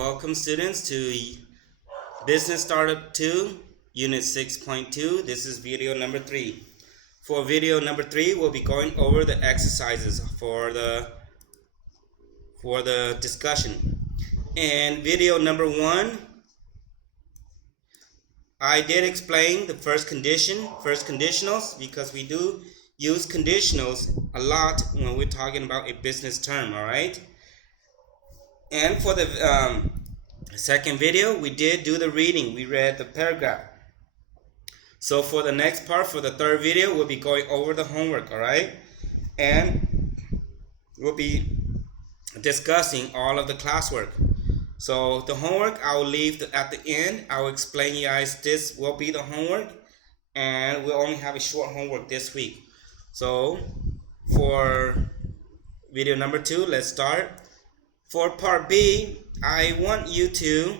Welcome students to Business Startup 2, Unit 6.2. This is video number 3. For video number 3, we'll be going over the exercises for the discussion. In video number 1, I did explain the first conditionals, because we do use conditionals a lot when we're talking about a business term, all right? And for the second video, we did do the reading. We read the paragraph. So for the next part, for the third video, we'll be going over the homework, all right? And we'll be discussing all of the classwork. So the homework, I will leave at the end. I will explain you guys this will be the homework. And we'll only have a short homework this week. So for video number 2, let's start. For part B, I want you to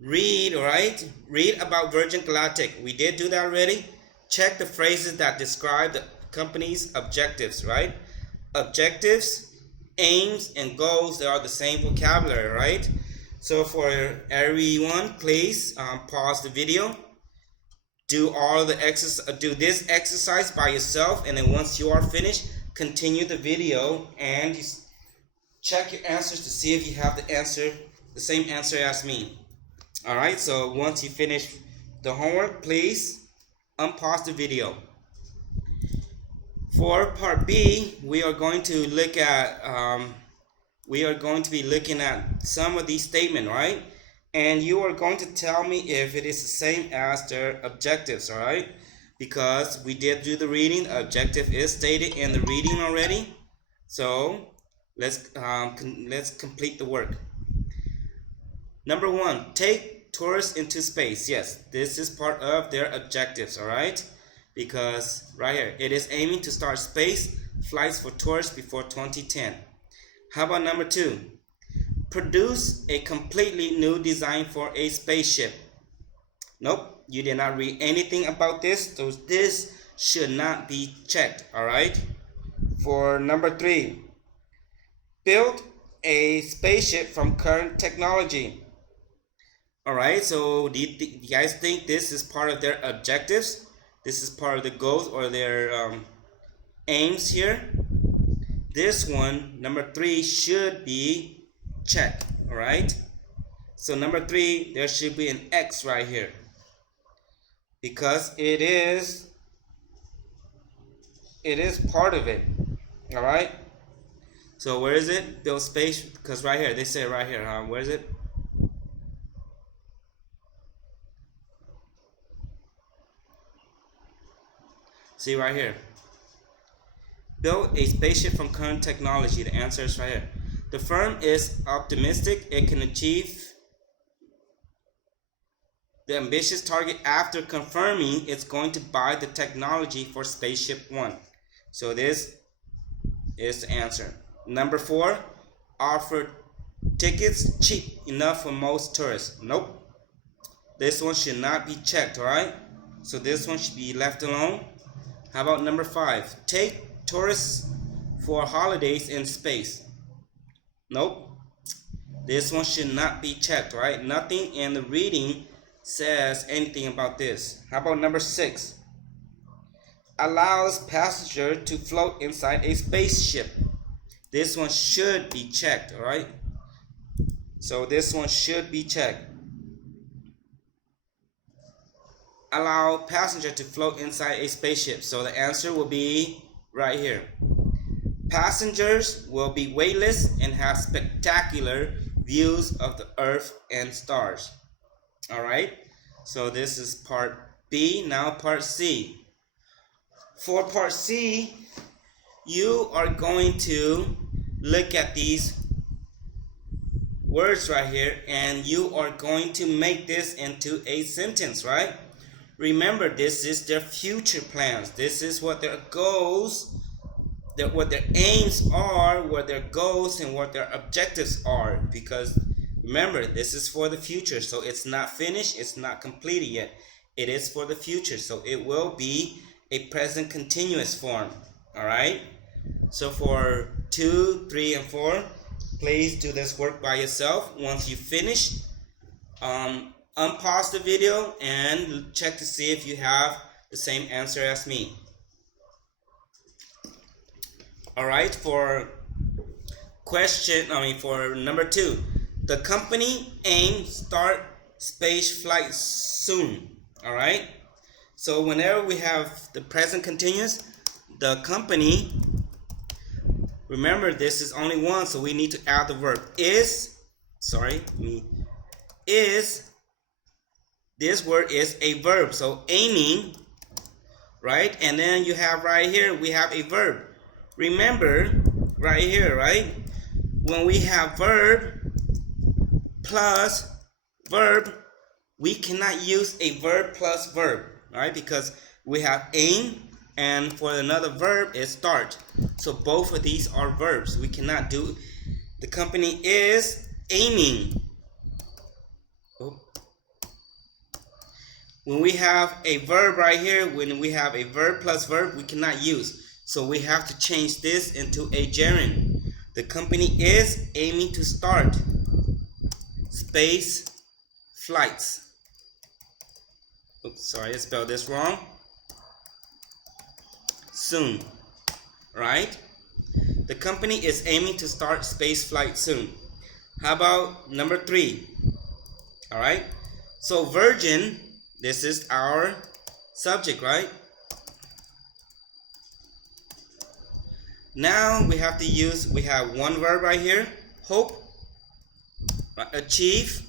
read, all right? Read about Virgin Galactic. We did do that already. Check the phrases that describe the company's objectives, right? Objectives, aims, and goals, they are the same vocabulary, right? So for everyone, please pause the video. Do this exercise by yourself, and then once you are finished, continue the video and check your answers to see if you have the same answer as me. All right, so once you finish the homework, please unpause the video. For part B, we are going to look at be looking at some of these statements, right? And you are going to tell me if it is the same as their objectives, all right? Because we did do the reading. The objective is stated in the reading already. So let's complete the work. Number 1, take tourists into space. Yes, this is part of their objectives, all right? Because right here, it is aiming to start space flights for tourists before 2010. How about number 2? Produce a completely new design for a spaceship. Nope, you did not read anything about this, so this should not be checked, all right? For number 3, build a spaceship from current technology. All right, so do you guys think this is part of their objectives? This is part of the goals or their aims here? This one, number 3, should be checked, all right? So number 3, there should be an X right here, because it is part of it, all right? So where is it? Build space, because right here, they say right here, where is it? See right here. Build a spaceship from current technology. The answer is right here. The firm is optimistic it can achieve the ambitious target after confirming it's going to buy the technology for Spaceship 1. So this is the answer. Number 4, offer tickets cheap enough for most tourists. Nope. This one should not be checked, alright? So this one should be left alone. How about number 5? Take tourists for holidays in space. Nope. This one should not be checked, right? Nothing in the reading says anything about this. How about number 6? Allows passenger to float inside a spaceship. This one should be checked, all right? So this one should be checked. Allow passenger to float inside a spaceship. So the answer will be right here. Passengers will be weightless and have spectacular views of the earth and stars. All right, so this is part B. Now part C. For part C, you are going to look at these words right here, and you are going to make this into a sentence, right? Remember, this is their future plans. This is what their goals, what their aims are, what their goals and what their objectives are. Because remember, this is for the future, so it's not finished, it's not completed yet. It is for the future, so it will be a present continuous form. All right, so for 2, 3, and 4, please do this work by yourself. Once you finish, unpause the video and check to see if you have the same answer as me. Alright, for number 2, the company aims start space flight soon. Alright, so whenever we have the present continuous, the company, remember this is only one, so we need to add the verb is. This word is a verb, so aiming, right? And then you have right here, we have a verb. Remember right here, right? When we have verb plus verb, we cannot use a verb plus verb, right? Because we have aim, and for another verb is start. So both of these are verbs. We cannot do. The company is aiming. When we have a verb right here, when we have a verb plus verb, we cannot use. So we have to change this into a gerund. The company is aiming to start space flights. Oops, sorry, I spelled this wrong. Soon, right? The company is aiming to start space flight soon. How about number 3? All right. So virgin, this is our subject, right? Now we have to use, we have one verb right here, hope, achieve,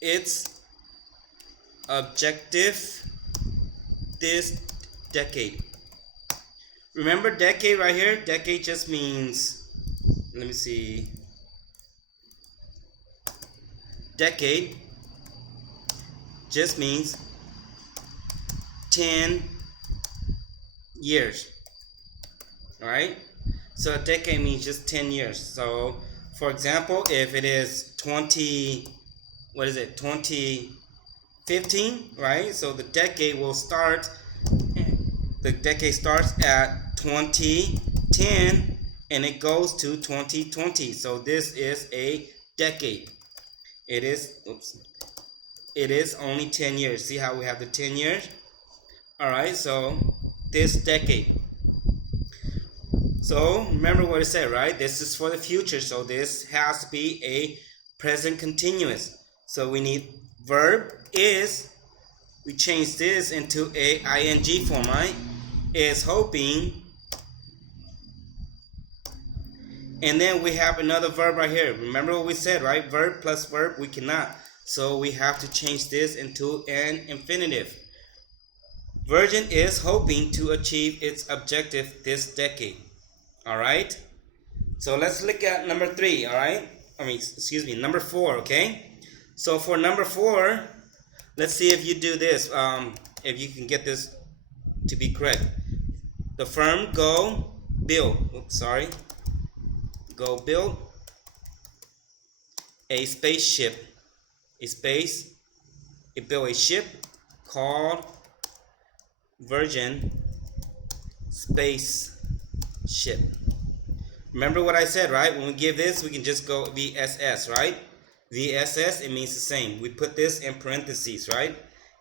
its objective this decade. Remember decade right here? Decade just means, let me see, decade just means 10 years. Alright? So a decade means just 10 years. So for example, if it is 2015, right? So the decade will start, the decade starts at 2010 and it goes to 2020. So this is a decade. It is only 10 years. See how we have the 10 years? Alright, so this decade. So remember what it said, right? This is for the future, so this has to be a present continuous. So we need verb is, we change this into a ing form, right? Is hoping. And then we have another verb right here. Remember what we said, right? Verb plus verb, we cannot. So we have to change this into an infinitive. Virgin is hoping to achieve its objective this decade. Alright? So let's look at number 3, alright? Number 4, okay? So for number 4, let's see if you do this, if you can get this to be correct. The firm go build a spaceship. It built a ship called Virgin Spaceship. Remember what I said, right? When we give this, we can just go VSS, right? VSS, it means the same. We put this in parentheses, right?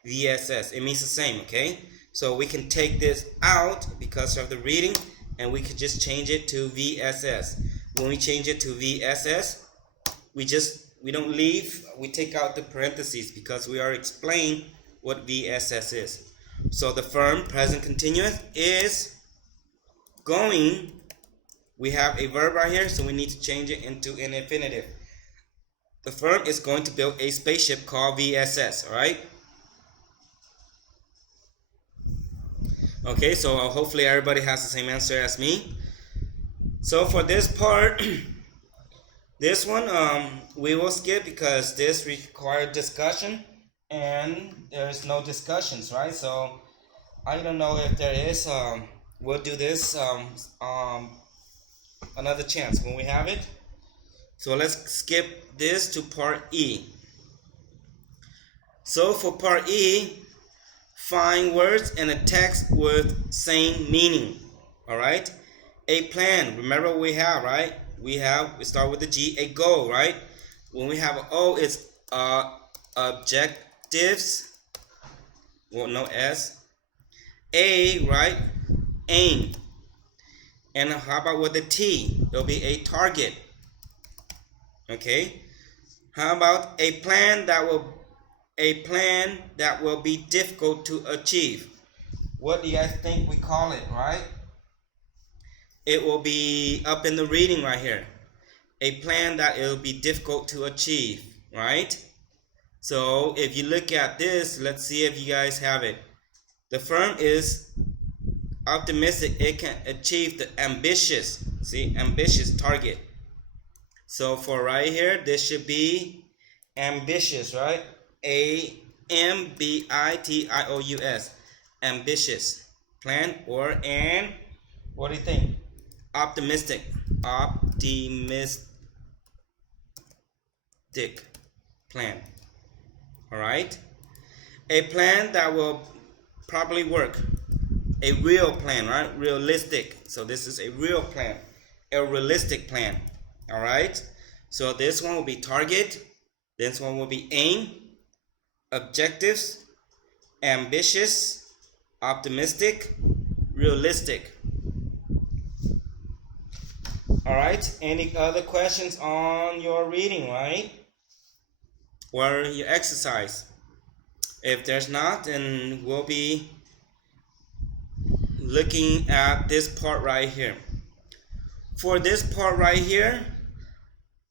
VSS, it means the same, okay? So we can take this out because of the reading, and we could just change it to VSS. When we change it to VSS, we don't leave, we take out the parentheses because we are explaining what VSS is. So the firm, present continuous, is going. We have a verb right here, so we need to change it into an infinitive. The firm is going to build a spaceship called VSS, alright? Okay, so hopefully everybody has the same answer as me. So for this part, this one we will skip because this required discussion and there's no discussions, right? So I don't know if there is. We'll do this another chance when we have it. So let's skip this to part E. So for part E, find words in a text with same meaning. All right. A plan. Remember what we have, right? We start with the G, a goal, right? When we have an O, it's objectives. Well, no S. A, right? Aim. And how about with the T? It'll be a target. Okay. How about a plan that will be difficult to achieve? What do you guys think we call it, right? It will be up in the reading right here. A plan that it will be difficult to achieve, right? So if you look at this, let's see if you guys have it. The firm is optimistic it can achieve the ambitious target. So for right here, this should be ambitious, right? ambitious, ambitious plan, or and what do you think? Optimistic plan. All right, a plan that will probably work. A real plan, right? Realistic. So this is a real plan, a realistic plan. All right, so this one will be target, this one will be aim, objectives, ambitious, optimistic, realistic. All right, any other questions on your reading, right? Or your exercise? If there's not, then we'll be looking at this part right here. For this part right here,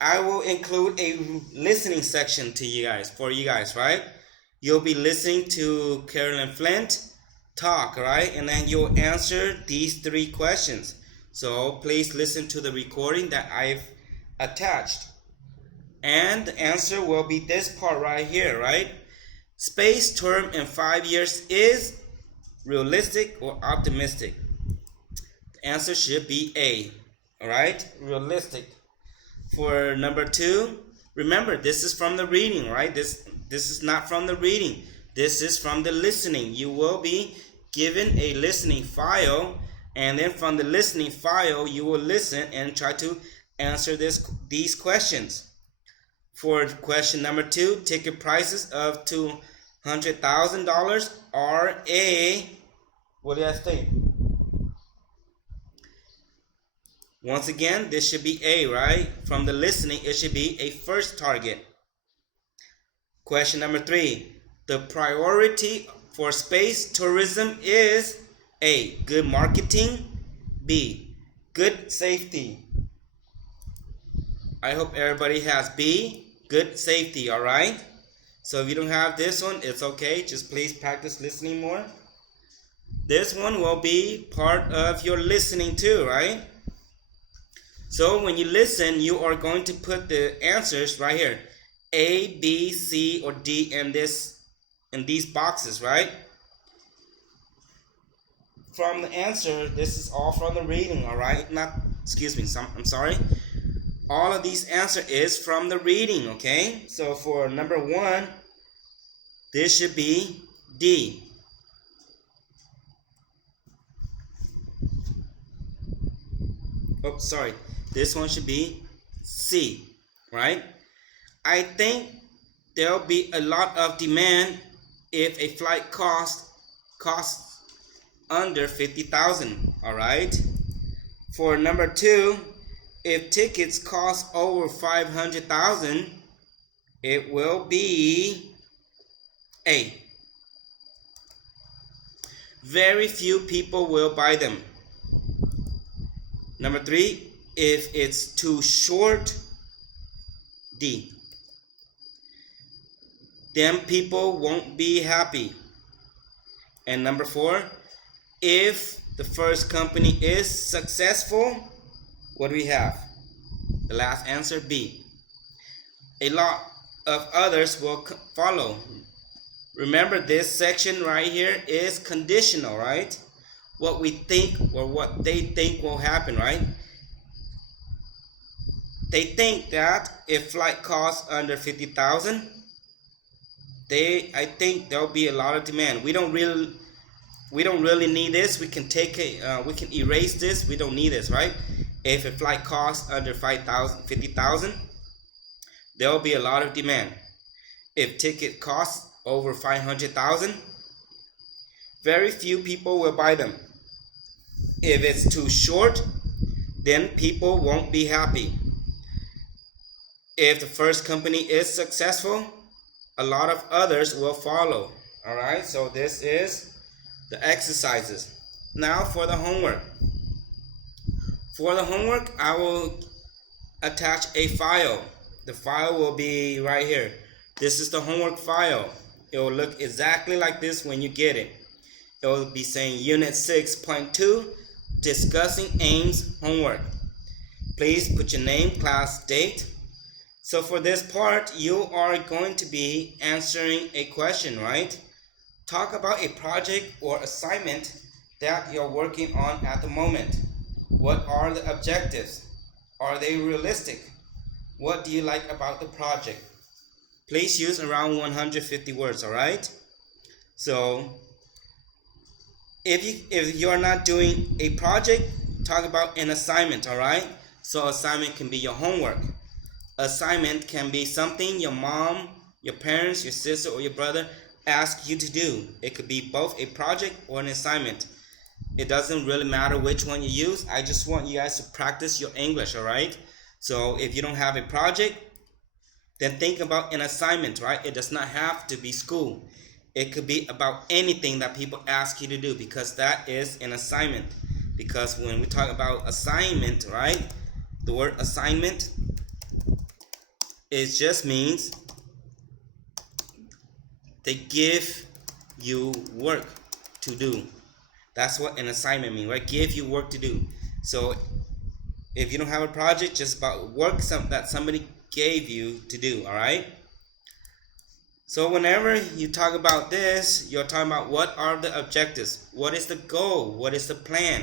I will include a listening section for you guys, right? You'll be listening to Carolyn Flint talk, right? And then you'll answer these 3 questions. So please listen to the recording that I've attached. And the answer will be this part right here, right? Space term in 5 years is realistic or optimistic? The answer should be A. All right, realistic. For number 2, remember this is from the reading, right? This is not from the reading. This is from the listening. You will be given a listening file, and then from the listening file you will listen and try to answer these questions. For question number 2, ticket prices of $200,000 are a, what do you guys think? Once again, this should be A, right? From the listening, it should be a first target. Question number 3. The priority for space tourism is A, good marketing, B, good safety. I hope everybody has B, good safety, all right? So if you don't have this one, it's okay. Just please practice listening more. This one will be part of your listening too, right? So when you listen, you are going to put the answers right here. A, B, C, or D in these boxes, right? From the answer, this is all from the reading, all right? I'm sorry. All of these answer is from the reading, okay? So for number 1, this should be D. Oh, sorry. This one should be C, right? I think there'll be a lot of demand if a flight costs under $50,000, all right? For number 2, if tickets cost over $500,000, it will be A. Very few people will buy them. Number 3, if it's too short, D. Then people won't be happy. And number 4, if the first company is successful, what do we have? The last answer, B. A lot of others will follow. Remember, this section right here is conditional, right? What we think or what they think will happen, right? They think that if flight costs under $50,000, I think there'll be a lot of demand. We don't really we don't really need this. We can take it, we can erase this. We don't need this, right? If a flight costs under 5,000, 50,000, there will be a lot of demand. If ticket costs over 500,000, very few people will buy them. If it's too short, then people won't be happy. If the first company is successful, a lot of others will follow. All right, so this is the exercises. Now for the homework. For the homework, I will attach a file. The file will be right here. This is the homework file. It will look exactly like this when you get it. It will be saying Unit 6.2, Discussing Aims Homework. Please put your name, class, date. So for this part, you are going to be answering a question, right? Talk about a project or assignment that you're working on at the moment. What are the objectives? Are they realistic? What do you like about the project? Please use around 150 words, all right? So if you are not doing a project, talk about an assignment, all right? So assignment can be your homework. Assignment can be something your mom, your parents, your sister, or your brother ask you to do. It could be both a project or an assignment. It doesn't really matter which one you use. I just want you guys to practice your English, all right? So if you don't have a project, then think about an assignment, right? It does not have to be school. It could be about anything that people ask you to do, because that is an assignment. Because when we talk about assignment, right? The word assignment, it just means they give you work to do. That's what an assignment means, right? Give you work to do. So if you don't have a project, just about work that somebody gave you to do, all right? So whenever you talk about this, you're talking about what are the objectives? What is the goal? What is the plan?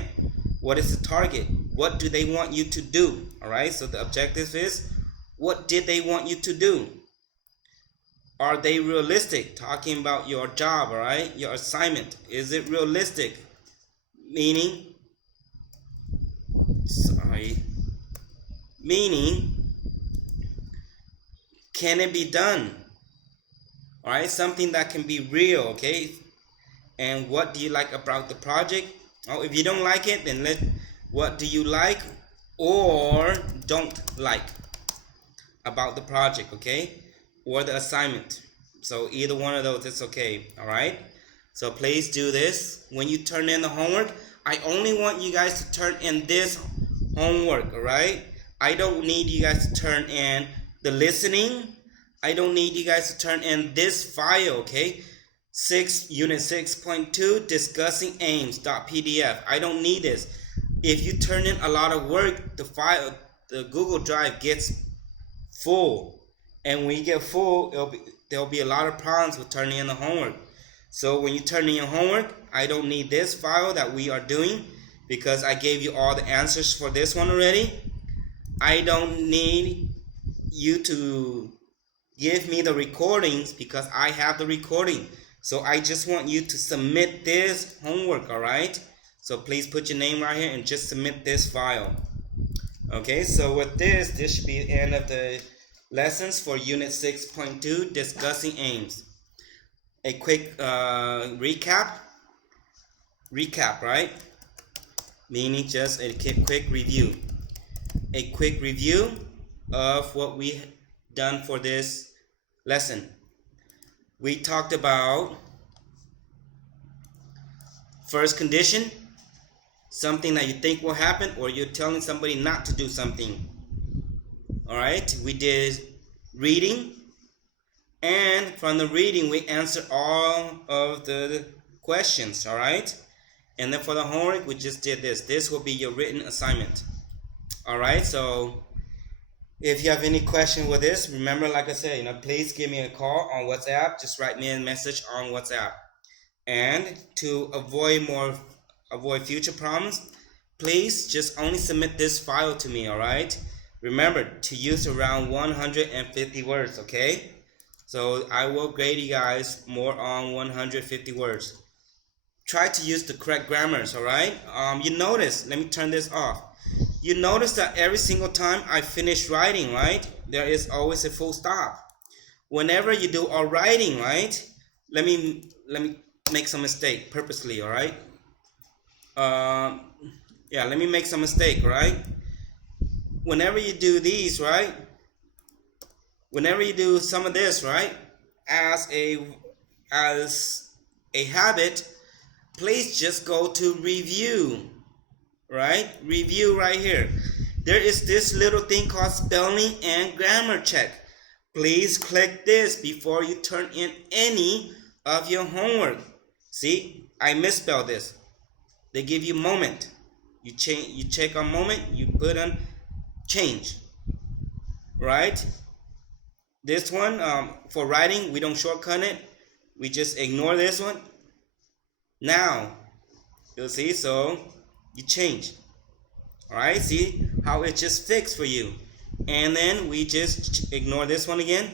What is the target? What do they want you to do? All right, so the objective is, what did they want you to do? Are they realistic? Talking about your job, all right? Your assignment. Is it realistic? Meaning, can it be done? All right, something that can be real, okay? And what do you like about the project? Oh, if you don't like it, then what do you like or don't like about the project, okay? Or the assignment. So either one of those, it's okay, all right? So please do this. When you turn in the homework, I only want you guys to turn in this homework, all right? I don't need you guys to turn in the listening. I don't need you guys to turn in this file, okay? Unit 6.2, Discussing Aims.pdf. I don't need this. If you turn in a lot of work, the file, the Google Drive gets full. And when you get full, there'll be a lot of problems with turning in the homework. So when you turn in your homework, I don't need this file that we are doing, because I gave you all the answers for this one already. I don't need you to give me the recordings, because I have the recording. So I just want you to submit this homework, all right? So please put your name right here and just submit this file. Okay, so with this should be the end of the lessons for Unit 6.2, Discussing Aims. A quick recap, right? Meaning just a quick review. A quick review of what we done for this lesson. We talked about first condition, something that you think will happen, or you're telling somebody not to do something. All right, we did reading, and from the reading we answered all of the questions, all right? And then for the homework, we just did this. This will be your written assignment. All right, so if you have any question with this, remember, like I said, please give me a call on WhatsApp. Just write me a message on WhatsApp. And to avoid future problems, please just only submit this file to me, all right? Remember to use around 150 words, okay? So I will grade you guys more on 150 words. try to use the correct grammars, all right? You notice, let me turn this off. You notice that every single time I finish writing, right, there is always a full stop. Whenever you do a writing, right, let me make some mistake purposely, all right? Yeah, let me make some mistake, right? Whenever you do these, right, whenever you do some of this, right, as a habit, please just go to review, right? Review right here. There is this little thing called spelling and grammar check. Please click this before you turn in any of your homework. See, I misspelled this. They give you moment. You check on moment, you put on change, right? This one, for writing, we don't shortcut it. We just ignore this one. Now, you'll see, so you change. Alright, see how it just fixed for you. And then we just ignore this one again.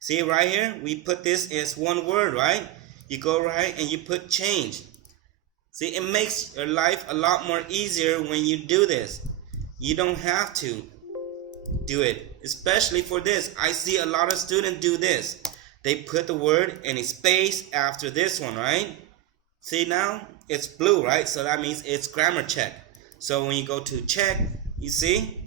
See right here, we put this as one word, right? You go right and you put change. See, it makes your life a lot more easier when you do this. You don't have to do it, especially for this. I see a lot of students do this. They put the word in a space after this one, right? See now, it's blue, right? So that means it's grammar check. So when you go to check, you see,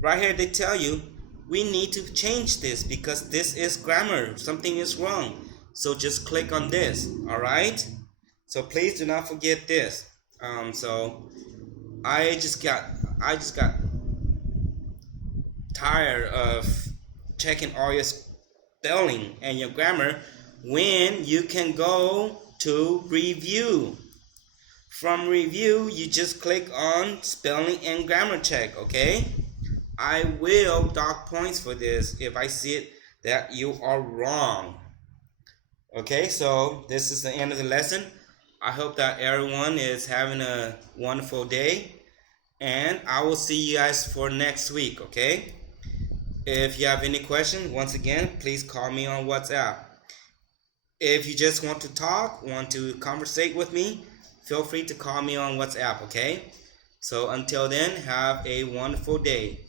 right here they tell you, we need to change this because this is grammar. Something is wrong. So just click on this, all right? So please do not forget this. So I just got tired of checking all your spelling and your grammar when you can go to review. From review, you just click on spelling and grammar check, okay? I will dock points for this if I see it that you are wrong. Okay, so this is the end of the lesson. I hope that everyone is having a wonderful day, and I will see you guys for next week, okay? If you have any questions, once again, please call me on WhatsApp. If you just want to talk, want to conversate with me, feel free to call me on WhatsApp, okay? So until then, have a wonderful day.